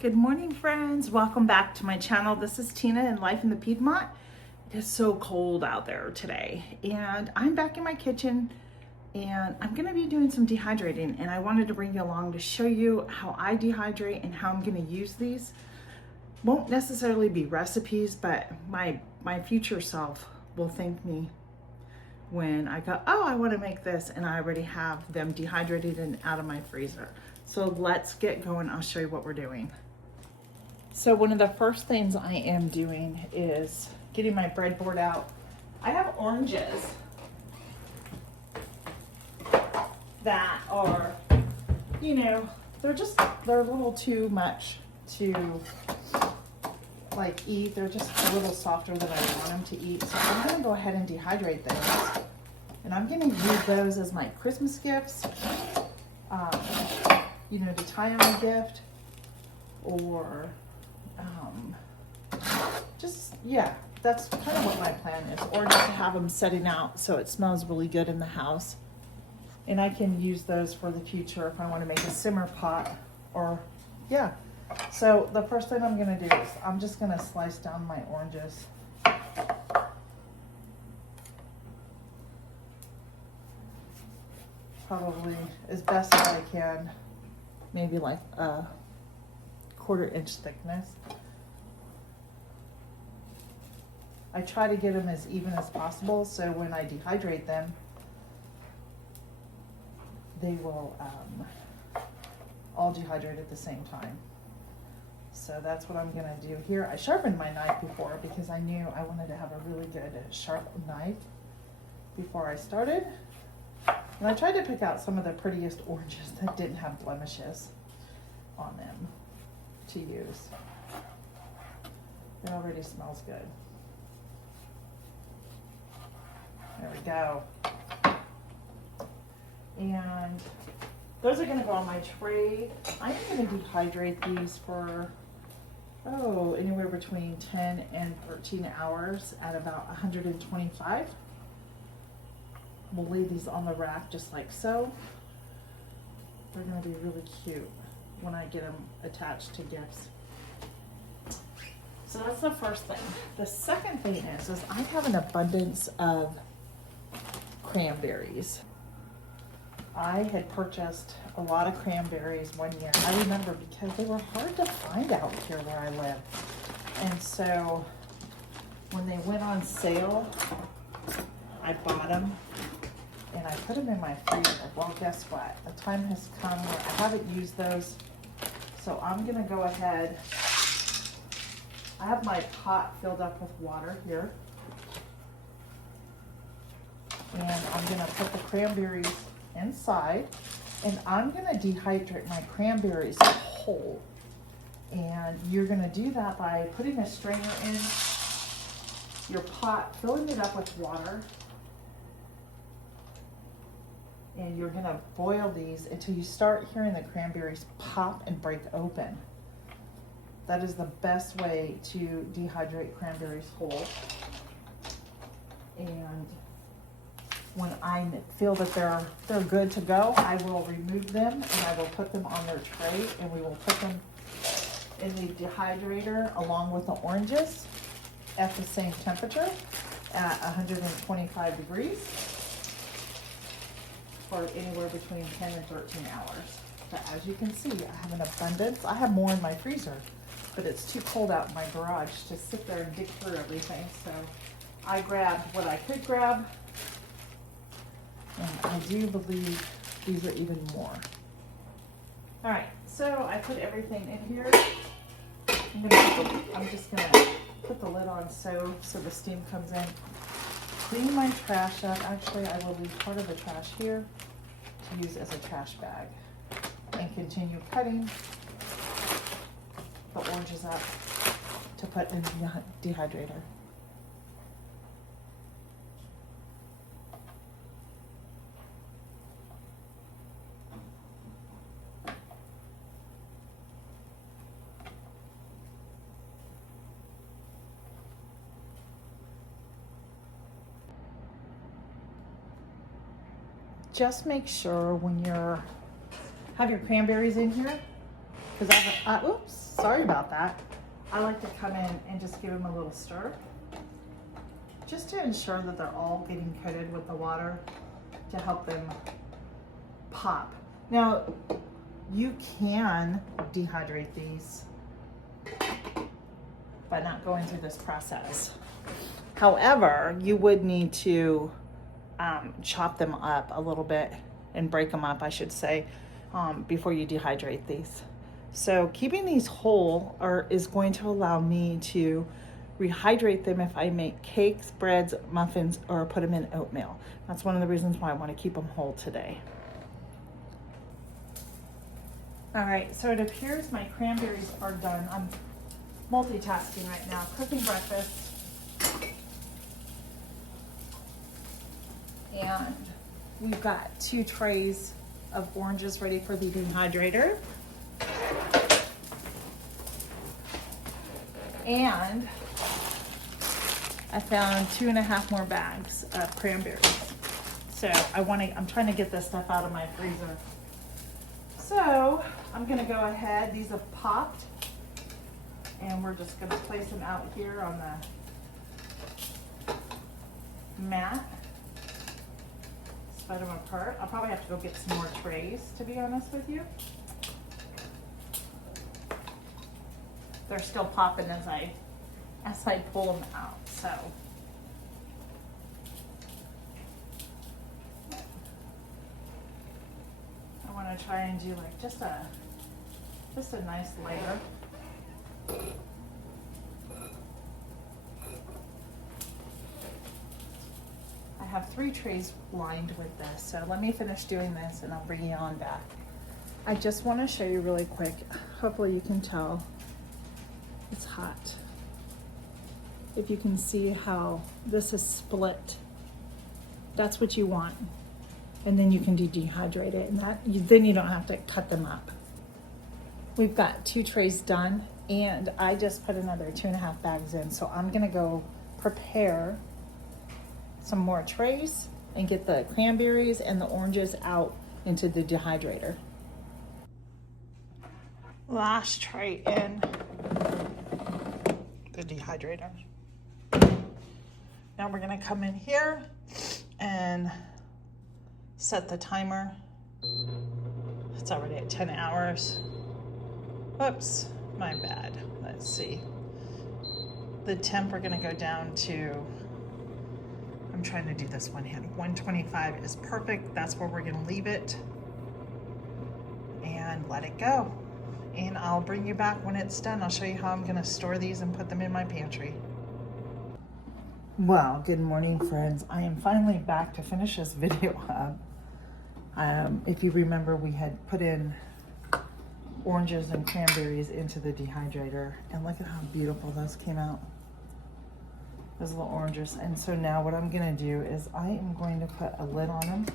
Good morning, friends. Welcome back to my channel. This is Tina in Life in the Piedmont. It is so cold out there today, and I'm back in my kitchen and I'm going to be doing some dehydrating, and I wanted to bring you along to show you how I dehydrate and how I'm going to use these. Won't necessarily be recipes, but my future self will thank me when I go, oh, I want to make this, and I already have them dehydrated and out of my freezer. So let's get going. I'll show you what we're doing. So one of the first things I am doing is getting my breadboard out. I have oranges that are, they're a little too much to like eat. They're just a little softer than I want them to eat. So I'm gonna go ahead and dehydrate those. And I'm gonna use those as my Christmas gifts, to tie on a gift, or that's kind of what my plan is, or just to have them setting out so it smells really good in the house. And I can use those for the future if I want to make a simmer pot, So the first thing I'm going to do is I'm just going to slice down my oranges. Probably as best as I can, maybe like a 1/4 inch thickness. I try to get them as even as possible, so when I dehydrate them, they will all dehydrate at the same time. So that's what I'm gonna do here. I sharpened my knife before because I knew I wanted to have a really good sharp knife before I started. And I tried to pick out some of the prettiest oranges that didn't have blemishes on them to use. It already smells good. There we go. And those are gonna go on my tray. I'm gonna dehydrate these for, anywhere between 10 and 13 hours at about 125. We'll lay these on the rack just like so. They're gonna be really cute when I get them attached to gifts. So that's the first thing. The second thing is I have an abundance of cranberries. I had purchased a lot of cranberries one year. I remember because they were hard to find out here where I live. And so when they went on sale, I bought them and I put them in my freezer. Well, guess what? The time has come where I haven't used those. So I'm gonna go ahead. I have my pot filled up with water here. And I'm gonna put the cranberries inside, and I'm gonna dehydrate my cranberries whole. And you're gonna do that by putting a strainer in your pot, filling it up with water, and you're gonna boil these until you start hearing the cranberries pop and break open. That is the best way to dehydrate cranberries whole. And when I feel that they're good to go, I will remove them and I will put them on their tray, and we will put them in the dehydrator along with the oranges at the same temperature at 125 degrees for anywhere between 10 and 13 hours. But as you can see, I have an abundance. I have more in my freezer, but it's too cold out in my garage to sit there and dig through everything. So I grabbed what I could grab. And I do believe these are even more. All right, so I put everything in here. I'm just gonna put the lid on so the steam comes in. Clean my trash up. Actually, I will leave part of the trash here to use as a trash bag, and continue cutting the oranges up to put in the dehydrator. Just make sure when have your cranberries in here, Because oops, sorry about that. I like to come in and just give them a little stir, just to ensure that they're all getting coated with the water to help them pop. Now, you can dehydrate these by not going through this process. However, you would need to chop them up a little bit and break them up, I should say, before you dehydrate these. So keeping these whole is going to allow me to rehydrate them if I make cakes, breads, muffins, or put them in oatmeal. That's one of the reasons why I want to keep them whole today. All right, so it appears my cranberries are done. I'm multitasking right now, cooking breakfast. And we've got 2 trays of oranges ready for the dehydrator. And I found 2.5 more bags of cranberries. So I'm trying to get this stuff out of my freezer. So I'm gonna go ahead, these have popped, and we're just gonna place them out here on the mat. Spread them apart. I'll probably have to go get some more trays, to be honest with you. They're still popping as I pull them out, so. I want to try and do like just a nice layer. I have 3 trays lined with this, so let me finish doing this and I'll bring you on back. I just want to show you really quick. Hopefully you can tell it's hot. If you can see how this is split, that's what you want. And then you can dehydrate it, and then you don't have to cut them up. We've got 2 trays done, and I just put another 2.5 bags in. So I'm gonna go prepare some more trays and get the cranberries and the oranges out into the dehydrator. Last tray in the dehydrator. Now we're gonna come in here and set the timer. It's already at 10 hours. Whoops, my bad. Let's see. The temp we're gonna go down to, I'm trying to do this one hand. 125 is perfect. That's where we're gonna leave it and let it go. And I'll bring you back when it's done. I'll show you how I'm gonna store these and put them in my pantry. Well, good morning, friends. I am finally back to finish this video up. If you remember, we had put in oranges and cranberries into the dehydrator, and look at how beautiful those came out. Those little oranges. And so now what I'm gonna do is I am going to put a lid on them,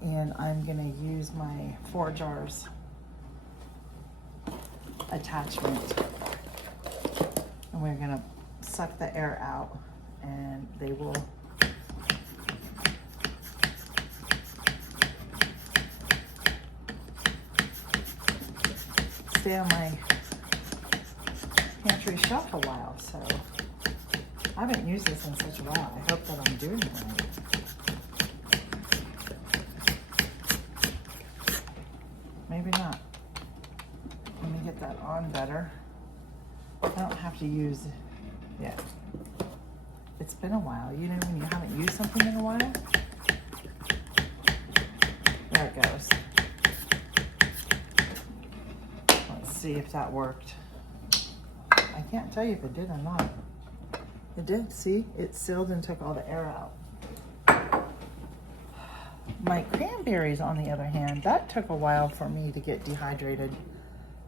and I'm gonna use my 4 jars attachment, and we're gonna suck the air out, and they will stay on my pantry shelf a while. So I haven't used this in such a while. I hope that I'm doing it right. Maybe not. Let me get that on better. I don't have to use it yet. It's been a while. You know when you haven't used something in a while? There it goes. Let's see if that worked. I can't tell you if it did or not. It did. See? It sealed and took all the air out. My cranberries, on the other hand, that took a while for me to get dehydrated.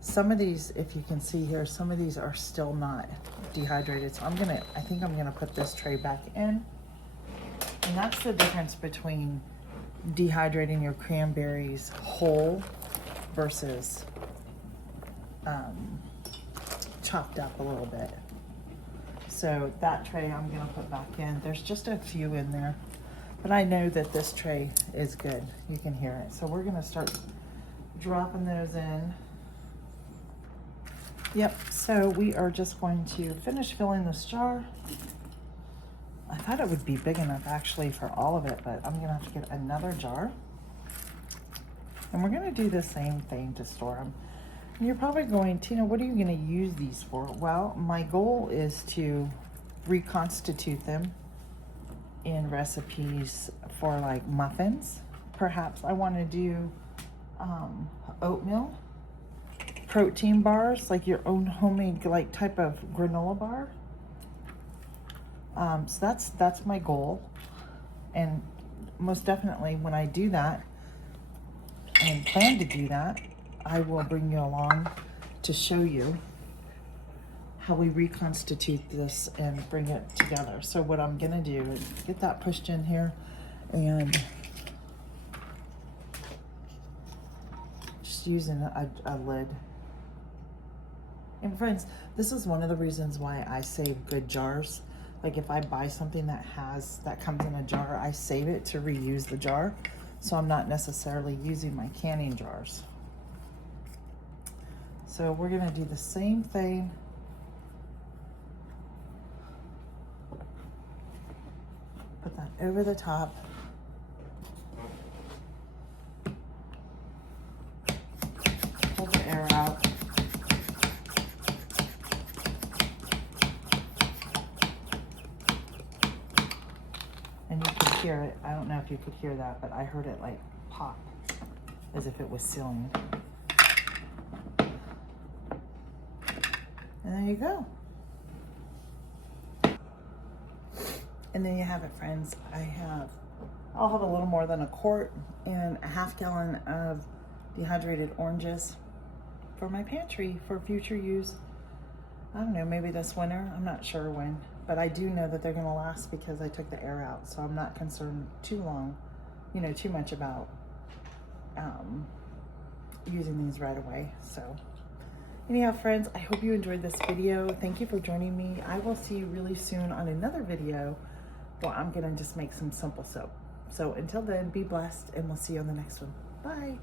Some of these, if you can see here, some of these are still not dehydrated. So I think I'm gonna put this tray back in. And that's the difference between dehydrating your cranberries whole versus chopped up a little bit. So that tray I'm gonna put back in. There's just a few in there, but I know that this tray is good. You can hear it. So we're gonna start dropping those in. Yep, so we are just going to finish filling this jar. I thought it would be big enough actually for all of it, but I'm gonna have to get another jar. And we're gonna do the same thing to store them. And you're probably going, Tina, what are you gonna use these for? Well, my goal is to reconstitute them in recipes for like muffins. Perhaps I wanna do oatmeal, protein bars, like your own homemade like type of granola bar. So that's my goal, and most definitely when I do that and plan to do that, I will bring you along to show you how we reconstitute this and bring it together. So what I'm gonna do is get that pushed in here and just using a lid. And friends, this is one of the reasons why I save good jars. Like if I buy something that comes in a jar, I save it to reuse the jar. So I'm not necessarily using my canning jars. So we're gonna do the same thing. Put that over the top. Pull the air out. And you can hear it. I don't know if you could hear that, but I heard it like pop as if it was sealing. And there you go. And there you have it, friends. I'll have a little more than a quart and a half gallon of dehydrated oranges for my pantry for future use. I don't know, maybe this winter. I'm not sure when, but I do know that they're gonna last because I took the air out, so I'm not concerned too much about using these right away. So anyhow, friends, I hope you enjoyed this video. Thank you for joining me. I will see you really soon on another video where I'm gonna just make some simple soap. So until then, be blessed, and we'll see you on the next one. Bye.